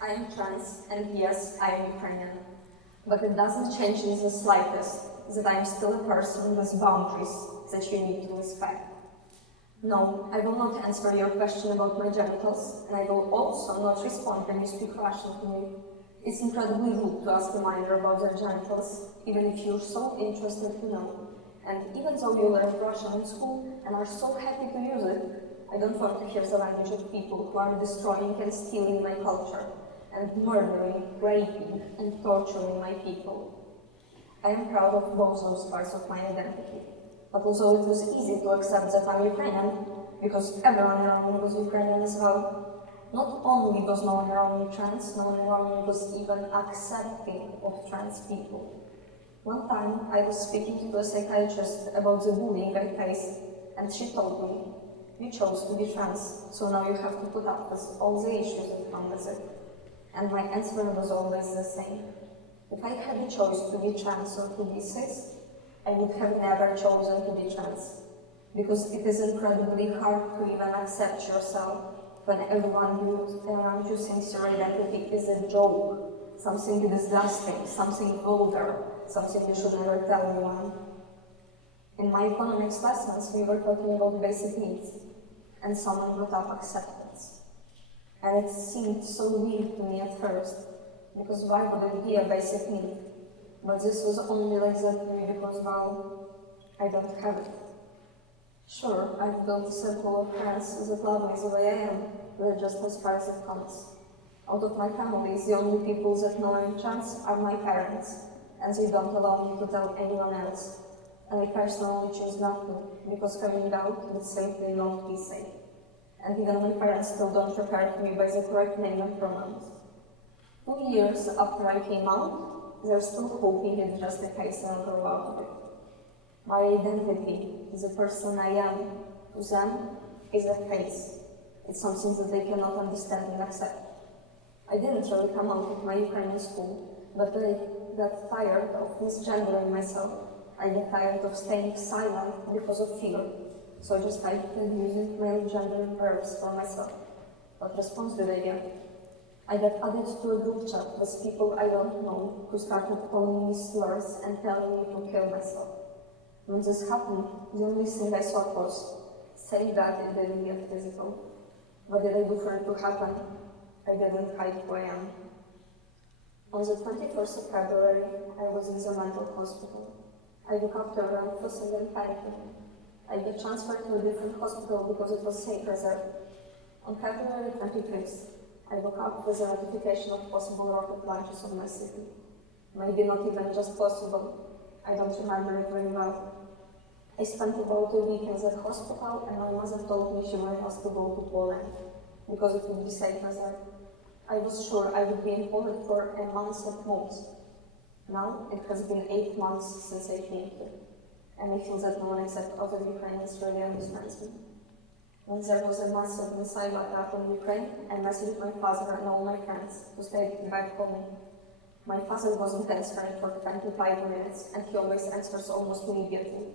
I am trans, and yes, I am Ukrainian. But it doesn't change in the slightest that I am still a person with boundaries that you need to respect. No, I will not answer your question about my genitals, and I will also not respond when you speak Russian to me. It's incredibly rude to ask a minor about their genitals, even if you're so interested to know. And even though you learned Russian in school and are so happy to use it, I don't want to hear the language of people who are destroying and stealing my culture, and murdering, raping, and torturing my people. I am proud of both those parts of my identity. But although it was easy to accept that I'm Ukrainian, because everyone around me was Ukrainian as well, not only was no one around me trans, no one around me was even accepting of trans people. One time, I was speaking to a psychiatrist about the bullying I faced, and she told me, "You chose to be trans, so now you have to put up with all the issues that come with it." And my answer was always the same. If I had the choice to be trans or to be cis, I would have never chosen to be trans. Because it is incredibly hard to even accept yourself when everyone around you thinks your identity is a joke, something disgusting, something vulgar, something you should never tell anyone. In my economics lessons, we were talking about basic needs, and someone brought up acceptance. And it seemed so weird to me at first, because why would it be a basic need? But this was only like that to me because, well, I don't have it. Sure, I've built a circle of friends that love me the way I am, but just as far as it comes. Out of my family, the only people that know I'm trans are my parents, and they don't allow me to tell anyone else. And I personally choose not to, because coming out would simply not be safe. And even my parents still don't refer to me by the correct name and pronouns. 2 years after I came out, they're still hoping it's just a case and I'll grow out of it. My identity, the person I am, to them, is a face. It's something that they cannot understand and accept. I didn't really come out of my Ukrainian school, but I got tired of misgendering myself. I got tired of staying silent because of fear. So I just started using male gender verbs for myself. What response did I get? I got added to a group chat with people I don't know who started calling me slurs and telling me to kill myself. When this happened, the only thing I thought was, say that it didn't get physical. What did I do for it to happen? I didn't hide who I am. On the 21st of February, I was in the mental hospital. I woke up to around fussing and panicking. I got transferred to a different hospital because it was safer there. On February 25th, I woke up with a notification of possible rocket launches on my city. Maybe not even just possible. I don't remember it very well. I spent about a week in that hospital, and my mother told me she wanted us to go to Poland, because it would be safer there. I was sure I would be in Poland for a month at most. Now, it has been 8 months since I came here, and I feel that no one except other Ukrainians really understands me. When there was a massive missile attack on Ukraine, I messaged my father and all my friends to stay back home. My father wasn't answering for 25 minutes, and he always answers almost immediately.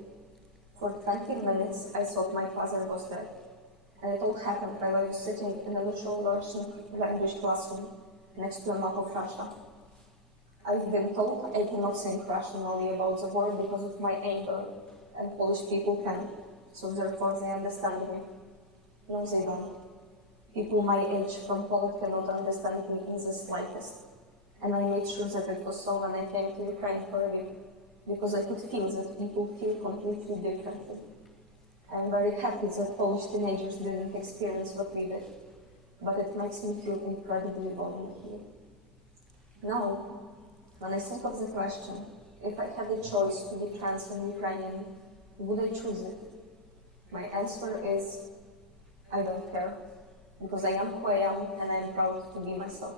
For 20 minutes, I thought my father was dead. And it all happened while I was sitting in a literal Russian language classroom next to a map of Russia. I've been told I cannot think rationally about the war because of my anger, and Polish people can, so therefore they understand me. No, they don't. People my age from Poland cannot understand me in the slightest. And I made sure that it was so when I came to Ukraine for a week, because I could feel that people feel completely differently. I'm very happy that Polish teenagers didn't experience what we did, but it makes me feel incredibly lonely here. Now, when I think of the question, if I had the choice to be trans and Ukrainian, would I choose it? My answer is, I don't care, because I am who I am and I am proud to be myself.